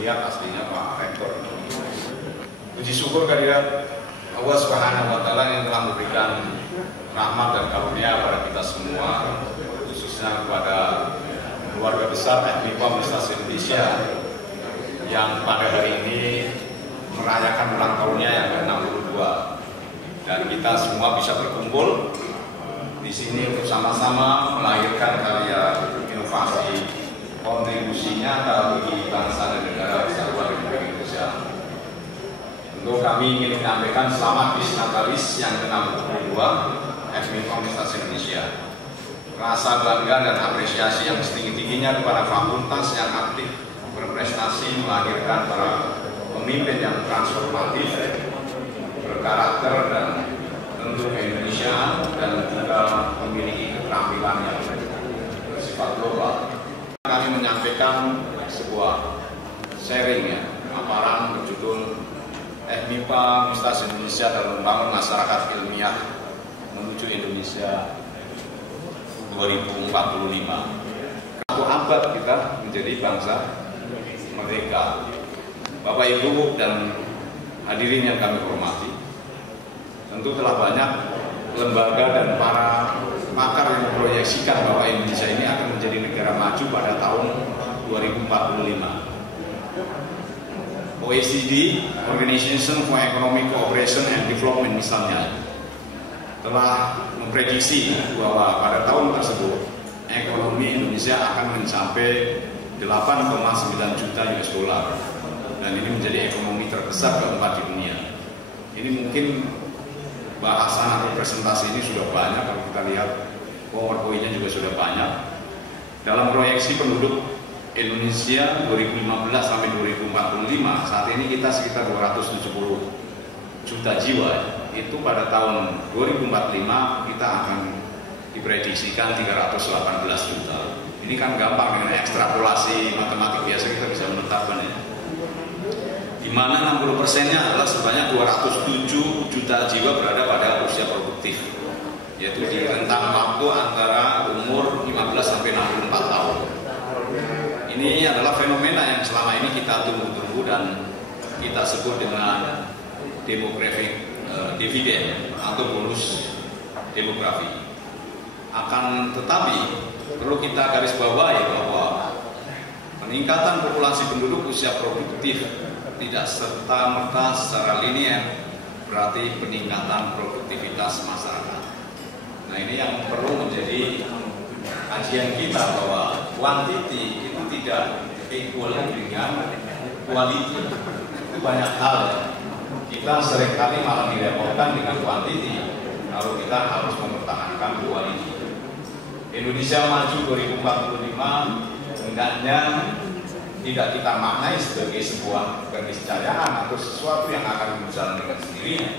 lihat aslinya Pak Rektor. Puji syukur kehadirat Allah Subhanahu wa Ta'ala yang telah memberikan rahmat dan karunia pada kita semua, khususnya kepada keluarga besar FMIPA Universitas Indonesia yang pada hari ini merayakan ulang tahunnya yang ke-62, dan kita semua bisa berkumpul di sini untuk sama-sama melahirkan karya inovasi kontribusinya bagi bangsa dan negara kesatuan Republik Indonesia. Tentu kami ingin menyampaikan selamat bis Natalis yang ke-62 FMIPA Universitas Indonesia. Rasa bangga dan apresiasi yang setinggi-tingginya kepada fakultas yang aktif berprestasi melahirkan para pemimpin yang transformatif, berkarakter dan tentu keindonesiaan, dan juga memiliki keterampilan yang bersifat global. Kami menyampaikan sebuah sharing paparan berjudul FMIPA Universitas Indonesia dalam membangun masyarakat ilmiah menuju Indonesia 2045. Satu abad kita menjadi bangsa merdeka. Bapak Ibu dan hadirin yang kami hormati, tentu telah banyak lembaga dan para pakar yang memproyeksikan bahwa Indonesia ini akan menjadi negara maju pada tahun 2045. OECD, Organization for Economic Cooperation and Development misalnya, telah memprediksi bahwa pada tahun tersebut ekonomi Indonesia akan mencapai 8,9 juta US dollar, dan ini menjadi ekonomi terbesar keempat di dunia. Ini mungkin bahasan atau presentasi ini sudah banyak, kalau kita lihat PowerPoint-nya juga sudah banyak. Dalam proyeksi penduduk Indonesia 2015 sampai 2045, saat ini kita sekitar 270 juta jiwa. Itu pada tahun 2045 kita akan diprediksikan 318 juta. Ini kan gampang dengan ekstrapolasi matematik biasa kita bisa menetapkan ya. Di mana 60%-nya adalah sebanyak 207 juta jiwa berada pada usia produktif, yaitu di rentang waktu antara umur 15 sampai 64 tahun. Ini adalah fenomena yang selama ini kita tunggu-tunggu dan kita sebut dengan demographic dividend atau bonus demografi. Akan tetapi perlu kita garis bawahi bahwa peningkatan populasi penduduk usia produktif tidak serta-merta secara linear berarti peningkatan produktivitas masyarakat. Nah, ini yang perlu menjadi kajian kita, bahwa quantity itu tidak equal dengan quality. Itu banyak hal ya. Kita seringkali malah direpotkan dengan quantity kalau kita harus mempertahankan quality. Indonesia maju 2045 hendaknya tidak kita maknai sebagai sebuah keniscayaan atau sesuatu yang akan berjalan dengan sendirinya,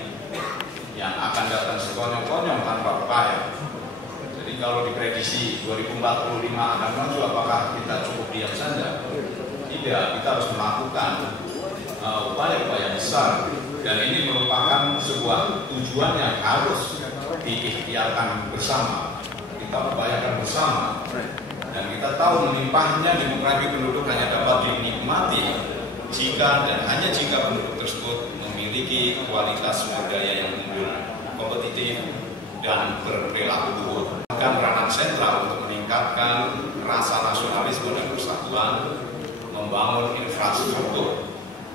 yang akan datang sekonyong-konyong tanpa upaya. Jadi kalau diprediksi 2045 akan maju, apakah kita cukup diam saja? Tidak, kita harus melakukan upaya-upaya besar, dan ini merupakan sebuah tujuan yang harus diikhtiarkan bersama, kita upayakan bersama. Dan kita tahu melimpahnya demografi penduduk hanya dapat dinikmati jika dan hanya jika penduduk tersebut memiliki kualitas sumber daya yang unggul, kompetitif, dan berperilaku luhur. Peranan sentral untuk meningkatkan rasa nasionalisme dan persatuan, membangun infrastruktur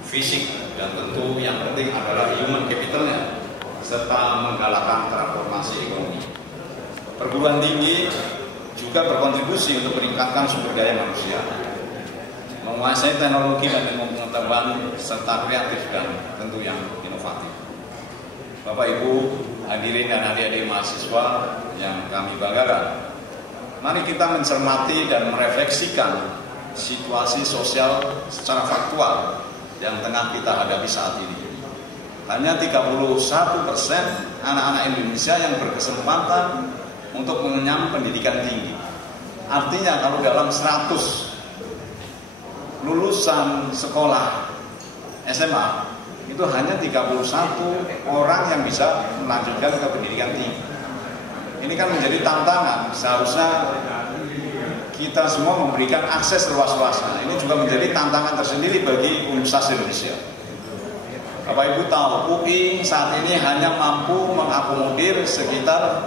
fisik, dan tentu yang penting adalah human capitalnya, serta menggalakkan transformasi ekonomi. Perguruan tinggi juga berkontribusi untuk meningkatkan sumber daya manusia, menguasai teknologi dan ilmu pengetahuan, serta kreatif dan tentu yang inovatif. Bapak Ibu, hadirin dan adik-adik mahasiswa yang kami banggakan, mari kita mencermati dan merefleksikan situasi sosial secara faktual yang tengah kita hadapi saat ini. Hanya 31% anak-anak Indonesia yang berkesempatan untuk mengenyam pendidikan tinggi. Artinya kalau dalam 100 lulusan sekolah SMA itu hanya 31 orang yang bisa melanjutkan ke pendidikan tinggi. Ini kan menjadi tantangan. Seharusnya kita semua memberikan akses luas-luasnya. Ini juga menjadi tantangan tersendiri bagi Universitas Indonesia. Bapak Ibu tahu, UI saat ini hanya mampu mengakomodir sekitar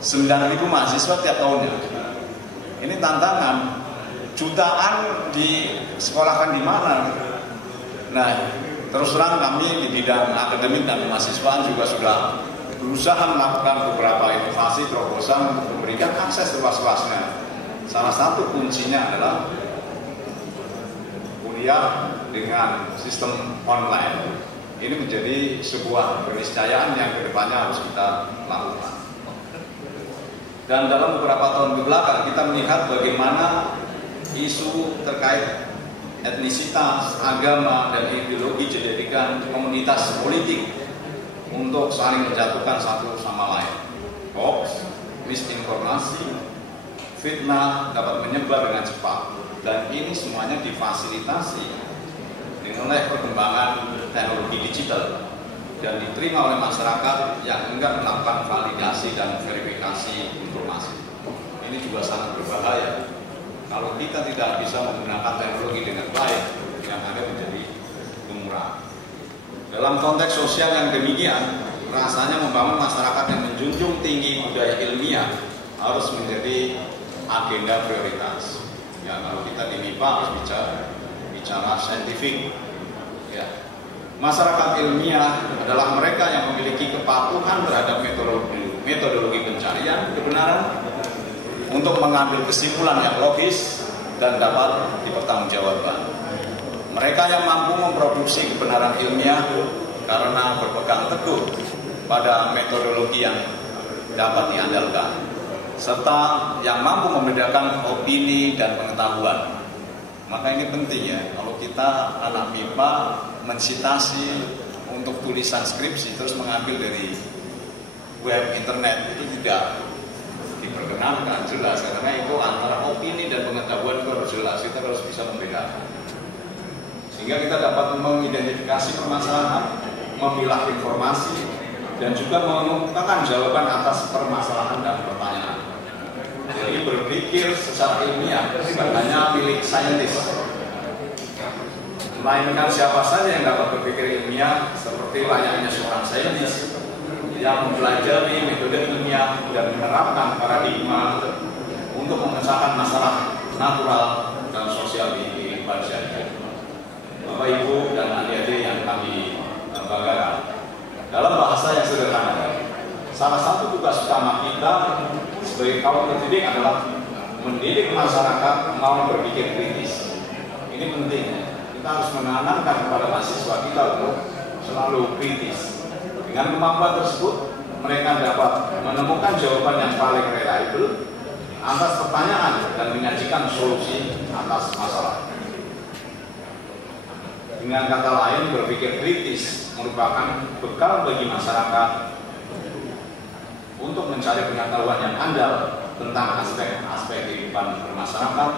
9.000 mahasiswa tiap tahunnya. Ini tantangan, jutaan disekolahkan di mana? Nah, terus terang kami di bidang akademik dan kemahasiswaan juga sudah berusaha melakukan beberapa inovasi terobosan untuk memberikan akses luas-luasnya. Salah satu kuncinya adalah kuliah dengan sistem online. Ini menjadi sebuah keniscayaan yang kedepannya harus kita lakukan. Dan dalam beberapa tahun kebelakang kita melihat bagaimana isu terkait etnisitas, agama, dan ideologi dijadikan komunitas politik untuk saling menjatuhkan satu sama lain. Hoax, misinformasi, fitnah dapat menyebar dengan cepat, dan ini semuanya difasilitasi oleh perkembangan teknologi digital dan diterima oleh masyarakat yang enggan melakukan validasi dan verifikasi informasi. Ini juga sangat berbahaya. Kalau kita tidak bisa menggunakan teknologi dengan baik, yang ada menjadi kemurahan. Dalam konteks sosial yang demikian, rasanya membangun masyarakat yang menjunjung tinggi budaya ilmiah harus menjadi agenda prioritas. Ya, kalau kita di MIPA harus bicara saintifik. Ya. Masyarakat ilmiah adalah mereka yang memiliki kepatuhan terhadap metodologi pencarian kebenaran untuk mengambil kesimpulan yang logis dan dapat dipertanggungjawabkan. Mereka yang mampu memproduksi kebenaran ilmiah karena berpegang teguh pada metodologi yang dapat diandalkan, serta yang mampu membedakan opini dan pengetahuan. Maka ini penting ya, kalau kita anak MIPA mensitasi untuk tulisan skripsi terus mengambil dari web internet, itu tidak diperkenankan, jelas, karena itu antara opini dan pengetahuan itu harus jelas, kita harus bisa membedakan. Sehingga kita dapat mengidentifikasi permasalahan, memilah informasi, dan juga mengemukakan jawaban atas permasalahan dan pertanyaan. Jadi berpikir secara ilmiah bukan hanya milik saintis, melainkan siapa saja yang dapat berpikir ilmiah seperti layaknya seorang saintis yang mempelajari metode ilmiah dan menerapkan paradigma untuk memecahkan masalah natural dan sosial di kehidupan sehari-hari. Bapak, Ibu, dan adik-adik yang kami banggakan, dalam bahasa yang sederhana, salah satu tugas utama kita sebagai kaum pendidik adalah mendidik masyarakat mau berpikir kritis. Ini penting. Kita harus menanamkan kepada mahasiswa kita untuk selalu kritis. Dengan kemampuan tersebut, mereka dapat menemukan jawaban yang paling reliable atas pertanyaan dan menyajikan solusi atas masalah. Dengan kata lain, berpikir kritis merupakan bekal bagi masyarakat untuk mencari pengetahuan yang andal tentang aspek-aspek kehidupan bermasyarakat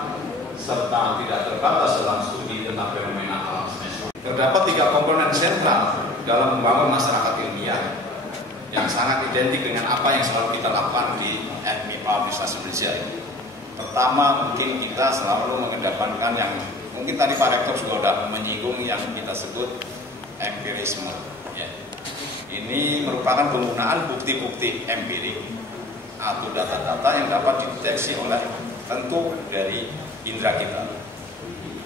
serta tidak terbatas dalam studi tentang fenomena alam semesta. Terdapat 3 komponen sentral dalam membangun masyarakat ilmiah yang sangat identik dengan apa yang selalu kita lakukan di MIPA Universitas Indonesia. Pertama, mungkin kita selalu mengedepankan yang mungkin tadi Pak Rektor juga sudah menyinggung yang kita sebut empirisme. Ya. Ini merupakan penggunaan bukti-bukti empirik atau data-data yang dapat dideteksi oleh tentu dari indera kita.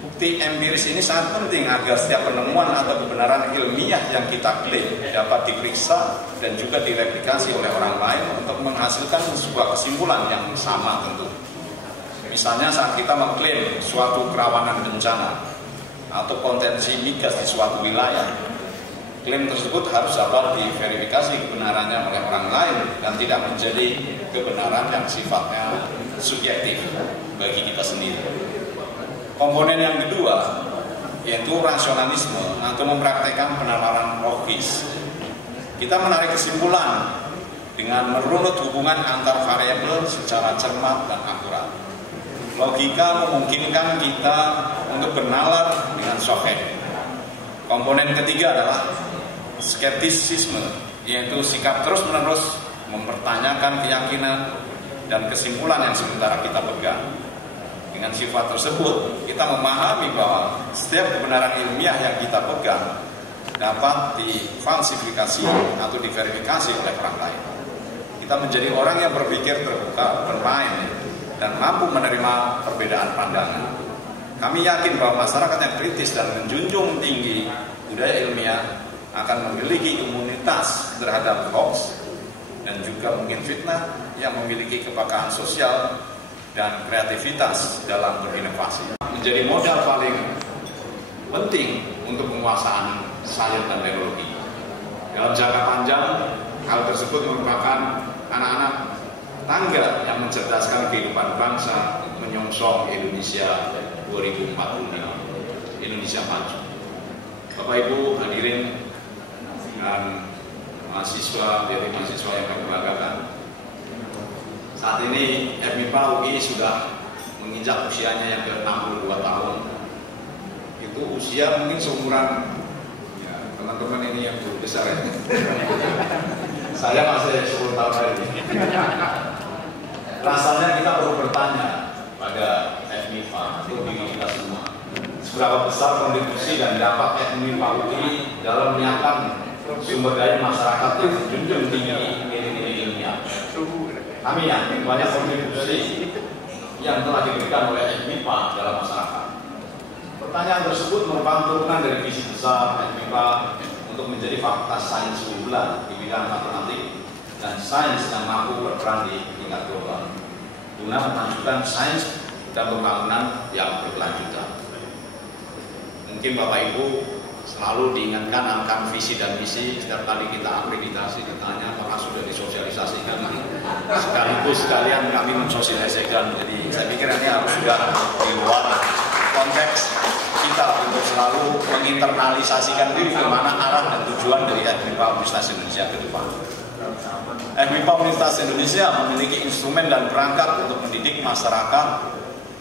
Bukti empiris ini sangat penting agar setiap penemuan atau kebenaran ilmiah yang kita klaim dapat diperiksa dan juga direplikasi oleh orang lain untuk menghasilkan sebuah kesimpulan yang sama tentu. Misalnya saat kita mengklaim suatu kerawanan bencana atau potensi migas di suatu wilayah, klaim tersebut harus dapat diverifikasi kebenarannya oleh orang lain dan tidak menjadi kebenaran yang sifatnya subjektif bagi kita sendiri. Komponen yang kedua yaitu rasionalisme atau mempraktekkan penalaran logis. Kita menarik kesimpulan dengan merunut hubungan antar variabel secara cermat dan akurat. Logika memungkinkan kita untuk bernalar dengan software. Komponen ketiga adalah skeptisisme, yaitu sikap terus-menerus mempertanyakan keyakinan dan kesimpulan yang sementara kita pegang. Dengan sifat tersebut, kita memahami bahwa setiap kebenaran ilmiah yang kita pegang dapat difalsifikasi atau diverifikasi oleh orang lain. Kita menjadi orang yang berpikir terbuka, bermain, dan mampu menerima perbedaan pandangan. Kami yakin bahwa masyarakat yang kritis dan menjunjung tinggi budaya ilmiah akan memiliki imunitas terhadap hoax dan juga mungkin fitnah, yang memiliki kepekaan sosial dan kreativitas dalam berinovasi. Menjadi modal paling penting untuk penguasaan sains dan teknologi. Dalam jangka panjang, hal tersebut merupakan anak-anak tangga yang mencerdaskan kehidupan bangsa menyongsong Indonesia 2045, Indonesia maju. Bapak Ibu hadirin dan mahasiswa dari mahasiswa yang kami banggakan, saat ini FMIPA UI sudah menginjak usianya yang ke-62 tahun. Itu usia mungkin seumuran teman-teman ini yang guru besar ya. Saya masih 10 tahun lagi. Rasanya kita perlu bertanya pada FMIPA atau diri kita semua, seberapa besar kontribusi dan dampak FMIPA UI dalam menyiapkan sumber daya masyarakat yang menjunjung tinggi nilai-nilai ilmiah. Kami yakin banyak kontribusi yang telah diberikan oleh FMIPA dalam masyarakat. Pertanyaan tersebut merupakan turunan dari visi besar FMIPA untuk menjadi fakultas sains unggulan di bidang matematik dan sains yang mampu berperan di tingkat global, guna melanjutkan sains dan pembangunan yang berkelanjutan. Mungkin Bapak Ibu selalu diingatkan akan visi dan misi setiap kali kita akreditasi, ditanya apakah sudah disosialisasikan. Sekaligus sekalian kami mensosialisasikan. Jadi saya pikir ini harus sudah di luar konteks kita untuk selalu menginternalisasikan diri kemana arah dan tujuan dari FMIPA Universitas Indonesia ke depan. FMIPA Universitas Indonesia memiliki instrumen dan perangkat untuk mendidik masyarakat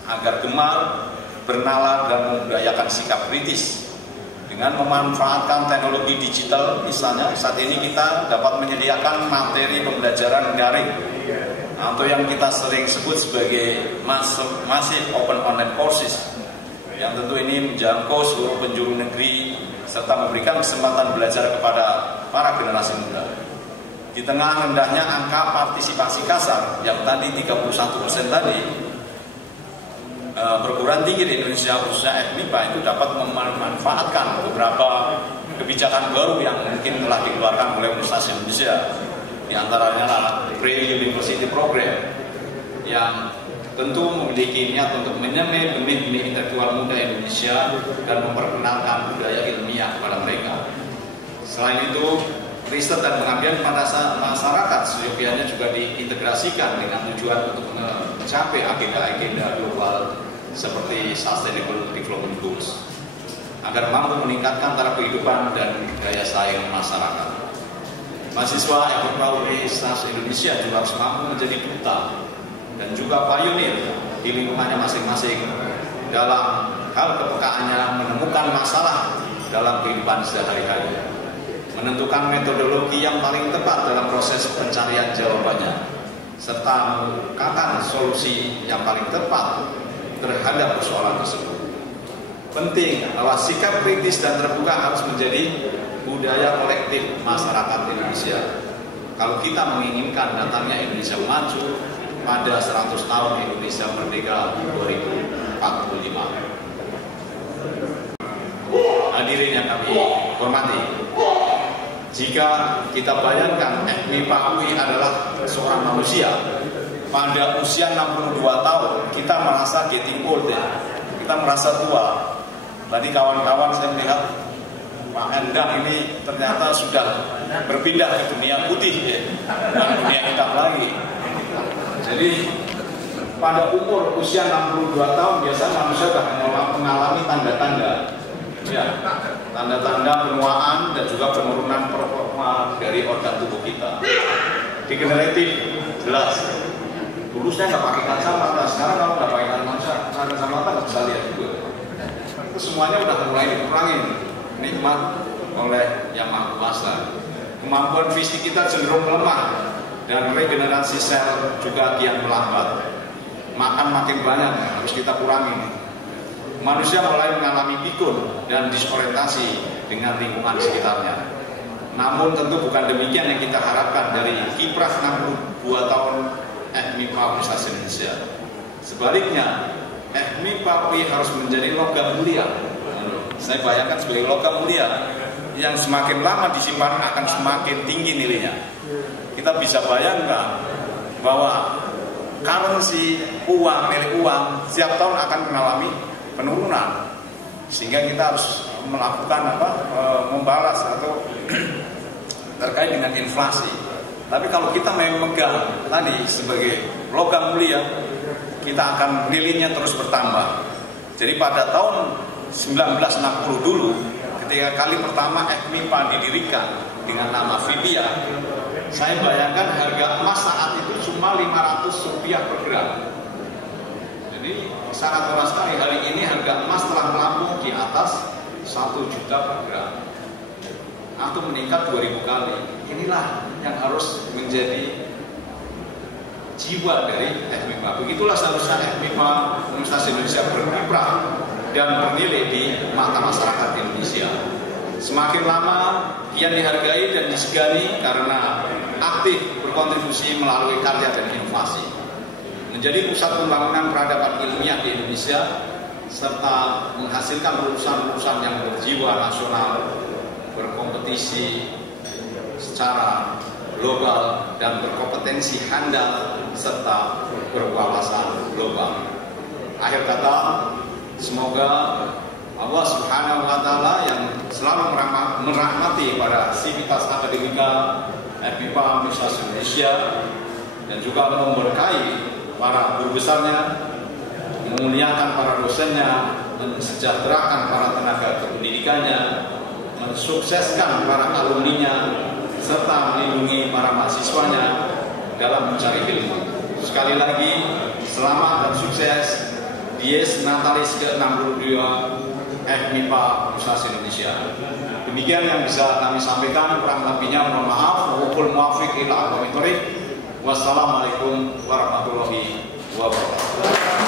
agar gemar, bernalar, dan membudayakan sikap kritis. Dengan memanfaatkan teknologi digital, misalnya saat ini kita dapat menyediakan materi pembelajaran daring atau yang kita sering sebut sebagai massive open online courses, yang tentu ini menjangkau seluruh penjuru negeri serta memberikan kesempatan belajar kepada para generasi muda. Di tengah rendahnya angka partisipasi kasar yang tadi 31% tadi, perguruan tinggi di Indonesia khususnya FMIPA itu dapat memanfaatkan beberapa kebijakan baru yang mungkin telah dikeluarkan oleh Universitas Indonesia. Di antaranya adalah Pre-University Program yang tentu memiliki niat untuk menyamin benih-benih intelektual muda Indonesia dan memperkenalkan budaya ilmiah kepada mereka. Selain itu, riset dan pengabdian pada masyarakat seyogianya juga diintegrasikan dengan tujuan untuk mencapai agenda-agenda global seperti Sustainable Development Goals agar mampu meningkatkan taraf kehidupan dan daya saing masyarakat. Mahasiswa FMIPA Universitas Indonesia juga harus mampu menjadi duta dan juga pionir di lingkungannya masing-masing dalam hal kepekaannya menemukan masalah dalam kehidupan sehari-hari, menentukan metodologi yang paling tepat dalam proses pencarian jawabannya, serta menemukan solusi yang paling tepat terhadap persoalan tersebut. Penting bahwa sikap kritis dan terbuka harus menjadi budaya kolektif masyarakat Indonesia. Kalau kita menginginkan datangnya Indonesia maju pada 100 tahun Indonesia Merdeka 2045. Hadirin yang kami hormati, jika kita bayangkan FMIPA UI adalah seorang manusia pada usia 62 tahun, kita merasa getting old ya. Kita merasa tua. Tadi kawan-kawan saya melihat Pak Endang ini ternyata sudah berpindah ke dunia putih ya, bukan dunia hitam lagi. Jadi pada umur usia 62 tahun biasanya manusia sudah mengalami tanda-tanda ya, tanda-tanda penuaan dan juga penurunan performa dari organ tubuh kita. Degeneratif jelas. Dulu saya nggak pakai kacamata, sekarang kalau nggak pakai kacamata nggak bisa lihat juga. Itu semuanya udah mulai dikurangin nikmat oleh Yang Maha Kuasa. Kemampuan fisik kita cenderung melemah dan regenerasi sel juga kian melambat. makan makin banyak, harus kita kurangi. Manusia mulai mengalami pikun dan disorientasi dengan lingkungan sekitarnya. Namun tentu bukan demikian yang kita harapkan dari kiprah 62 tahun FMIPA Universitas Indonesia. Sebaliknya, FMIPA harus menjadi logam mulia. Saya bayangkan sebagai logam mulia yang semakin lama disimpan akan semakin tinggi nilainya. Kita bisa bayangkan bahwa currency uang, nilai uang setiap tahun akan mengalami penurunan, sehingga kita harus melakukan membalas atau terkait dengan inflasi. Tapi kalau kita memegang tadi sebagai logam mulia, kita akan nilainya terus bertambah. Jadi pada tahun 1960 dulu, ketika kali pertama FMIPA didirikan dengan nama FIBIA, saya bayangkan harga emas saat itu cuma Rp500 per gram. Jadi sangat murah sekali. Hari ini harga emas telah melambung di atas 1 juta per gram, atau meningkat 2000 kali. Inilah yang harus menjadi jiwa dari FMIPA. Begitulah seharusnya FMIPA Universitas Indonesia berkiprah dan bernilai di mata masyarakat Indonesia. Semakin lama kian dihargai dan disegani karena aktif berkontribusi melalui karya dan inovasi, menjadi pusat pembangunan peradaban ilmiah di Indonesia, serta menghasilkan lulusan-lulusan yang berjiwa nasional, berkompetisi secara global dan berkompetensi handal serta berwawasan global. Akhir kata, semoga Allah Subhanahu wa Ta'ala yang selalu merahmati pada sivitas akademika FMIPA Universitas Indonesia dan juga memberkahi para guru besarnya, memuliakan para dosennya, mensejahterakan para tenaga kependidikannya, mensukseskan para alumninya, serta melindungi para mahasiswanya dalam mencari ilmu. Sekali lagi, selamat dan sukses Dies Natalis ke-62 FMIPA Universitas Indonesia. Demikian yang bisa kami sampaikan, kurang lebihnya mohon maaf. Waqul muwaffiq ila aqwamit thoriq. Wassalamualaikum warahmatullahi wabarakatuh.